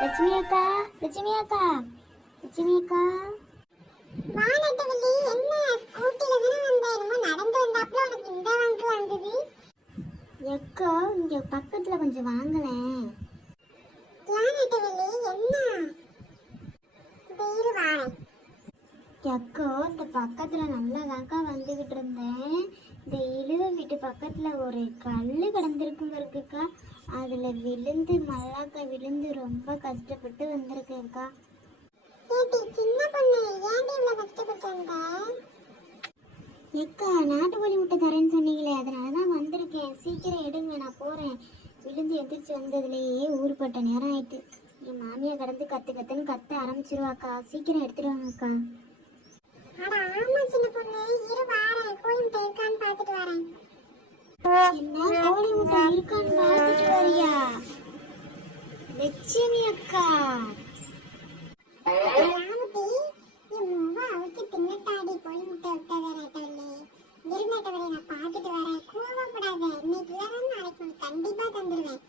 லட்சுமி அக்கா, லட்சுமி அக்கா, லட்சுமி அக்கா. வானட்டவள்ளி என்ன ஸ்கூட்டில தான வந்த என்னமோ நடந்து வந்தாப்ல உனக்கு இந்த வாங்கு வந்தது. எக்கா இங்க பக்கத்துல கொஞ்சம் வாங்கலேன். வானட்டவள்ளி என்ன பேரு வாரேன். எக்கோ இந்த பக்கத்துல நல்லாதாக்கா வந்துகிட்டு இருந்தேன். இந்த இழுவ வீட்டு பக்கத்துல ஒரு கல்லு கிடந்திருக்குங்க இருக்குக்கா. அதுல விழுந்து மல்லாக்கா விழுந்து ரொம்ப கஷ்டப்பட்டு வந்திருக்கேன்க்கா. ஏடி சின்ன பொண்ணு ஏன்டி இவ்வளவு கஷ்டப்பட்டு வந்த? எக்கா நாட்டுக்கோழி முட்டை தரேன்னு சொன்னீங்களே, அதனாலதான் வந்திருக்கேன். சீக்கிரம் எடுங்க, நான் போறேன். விழுந்து எந்திரிச்சு வந்ததுலேயே ஊருப்பட்ட நேரம் ஆயிட்டு. என் மாமியா கடந்து கத்து கத்துன்னு கத்த ஆரம்பிச்சிருவாக்கா. சீக்கிரம் எடுத்துட்டு வாங்கக்கா. அட ஆமா சின்ன பொண்ணு, இரு வாரேன். கோழி முட்டை இருக்கான்னு பார்த்துட்டு வரேன். என்ன கோழி முட்டை இருக்கான்னு பார்த்துட்டு வரியா லட்சுமி அக்கா? ராமுட்டி என் மூவா அவிச்சு தின்னட்டாடி கோழி முட்டை விட்டதை நட்டவள்ளி. இரு நட்டவள்ளி, நான் பார்த்துட்டு வரேன். கோவப்படாத, இன்னைக்கு இல்லைன்னா நாளைக்கு உனக்கு கண்டிப்பா தந்துடுவேன்.